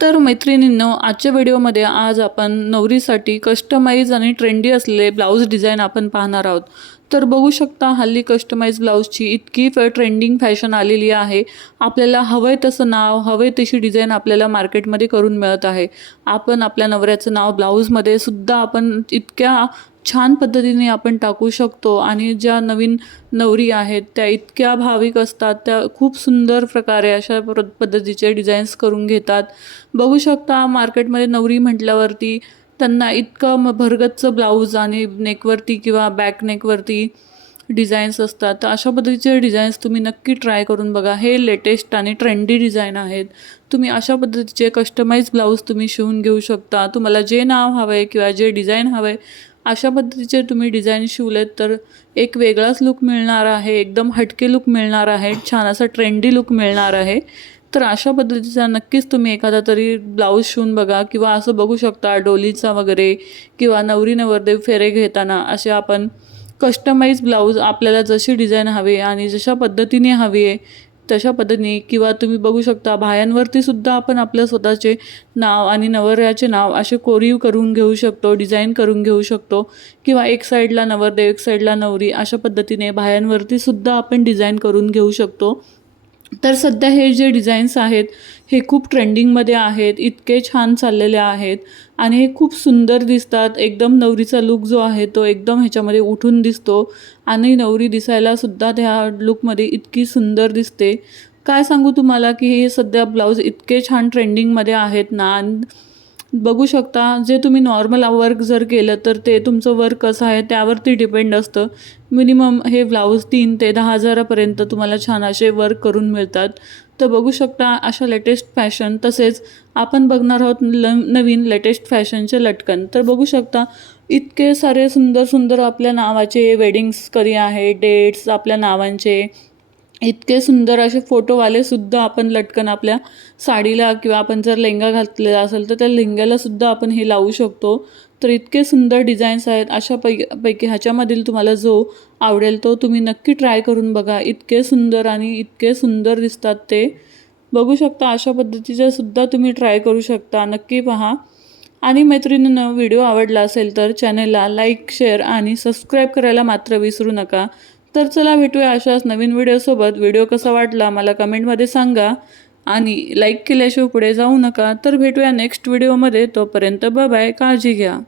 तर मैत्रिणींनो आजच्या व्हिडिओमध्ये आज आपण नवरीसाठी कस्टमाईज आणि ट्रेंडी असलेले ब्लाऊज डिझाईन आपण पाहणार आहोत. तर बघू शकता हल्ली कस्टमाइज ब्लाऊजची इतकी फ ट्रेंडिंग फॅशन आलेली आहे. आपल्याला हवंय तसं नाव हवंय तशी डिझाईन आपल्याला मार्केटमध्ये करून मिळत आहे. आपण आपल्या नवऱ्याचं नाव ब्लाऊजमध्ये सुद्धा आपण इतक्या छान पद्धतीने आपण टाकू शकतो आणि ज्या नवीन नवरी आहेत त्या इतक्या भाविक असतात त्या खूप सुंदर प्रकारे अशा प्र पद्धतीचे डिझाईन्स करून घेतात. बघू शकता मार्केटमध्ये नवरी म्हटल्यावरती त्यांना इतकं म भरगच्च ब्लाऊज आणि नेकवरती किंवा बॅक नेकवरती डिझाईन्स असतात. तर अशा पद्धतीचे डिझाईन्स तुम्ही नक्की ट्राय करून बघा. हे लेटेस्ट आणि ट्रेंडी डिझाईन आहेत. तुम्ही अशा पद्धतीचे कस्टमाइज ब्लाऊज तुम्ही शिवून घेऊ शकता. तुम्हाला जे नाव हवं आहे किंवा जे डिझाईन हवं आहे अशा पद्धतीचे तुम्ही डिझाईन शिवलेत तर एक वेगळाच लुक मिळणार आहे एकदम हटके लुक मिळणार आहे छान असा ट्रेंडी लुक मिळणार आहे. तर अशा पद्धतीचा नक्कीच तुम्ही एखादा तरी ब्लाऊज शिवून बघा किंवा असं बघू शकता डोलीचा वगैरे किंवा नवरी नवरदेव फेरे घेताना असे आपण कस्टमाइज ब्लाऊज आपल्याला जशी डिझाईन हवी आणि जशा पद्धतीने हवी आहे तशा पद्धतीने किंवा तुम्ही बघू शकता बाह्यांवरती सुद्धा आपण आपल्या स्वतःचे नाव आणि नवऱ्याचे नाव असे कोरीव करून घेऊ शकतो डिझाईन करून घेऊ शकतो. किंवा एक साईडला नवरदेव एक साईडला नवरी अशा पद्धतीने बाह्यांवरती सुद्धा आपण डिझाईन करून घेऊ शकतो. तर सध्या हे जे डिझाईन्स आहेत हे खूप ट्रेंडिंगमध्ये आहेत इतके छान चाललेले आहेत आणि हे खूप सुंदर दिसतात. एकदम नवरीचा लुक जो आहे तो एकदम ह्याच्यामध्ये उठून दिसतो आणि नवरी दिसायलासुद्धा त्या लुकमध्ये इतकी सुंदर दिसते. काय सांगू तुम्हाला की हे सध्या ब्लाऊज इतके छान ट्रेंडिंगमध्ये आहेत ना आणि बघू शकता जे तुम्ही नॉर्मल वर्क जर केलं तर ते तुमचं वर्क कसं आहे त्यावरती डिपेंड असतं. मिनिमम हे ब्लाऊज तीन ते दहा हजारापर्यंत तुम्हाला छान असे वर्क करून मिळतात. तर बघू शकता अशा लेटेस्ट फॅशन तसेच आपण बघणार आहोत ल नवीन लेटेस्ट फॅशनचे लटकन. तर बघू शकता इतके सारे सुंदर सुंदर आपल्या नावाचे वेडिंग्स कधी आहे डेट्स आपल्या नावांचे इतके सुंदर असे फोटोवालेसुद्धा आपण लटकन आपल्या साडीला किंवा आपण जर लेंगा घातलेला असेल तर त्या लेंग्यालासुद्धा आपण हे लावू शकतो. तर इतके सुंदर डिझाईन्स आहेत. अशा पैकी पैकी ह्याच्यामधील तुम्हाला जो आवडेल तो तुम्ही नक्की ट्राय करून बघा. इतके सुंदर आणि इतके सुंदर दिसतात ते. बघू शकता अशा पद्धतीच्या सुद्धा तुम्ही ट्राय करू शकता. नक्की पहा. आणि मैत्रिणीनं व्हिडिओ आवडला असेल तर चॅनेलला लाईक शेअर आणि सबस्क्राईब करायला मात्र विसरू नका. तर चला भेटूया अशाच नवीन व्हिडिओसोबत. व्हिडिओ कसा वाटला मला कमेंटमध्ये सांगा. आणि लाईक केल्याशिवाय पुढे जाऊ नका. तर भेटूया नेक्स्ट व्हिडिओमध्ये तोपर्यंत बाय काळजी घ्या.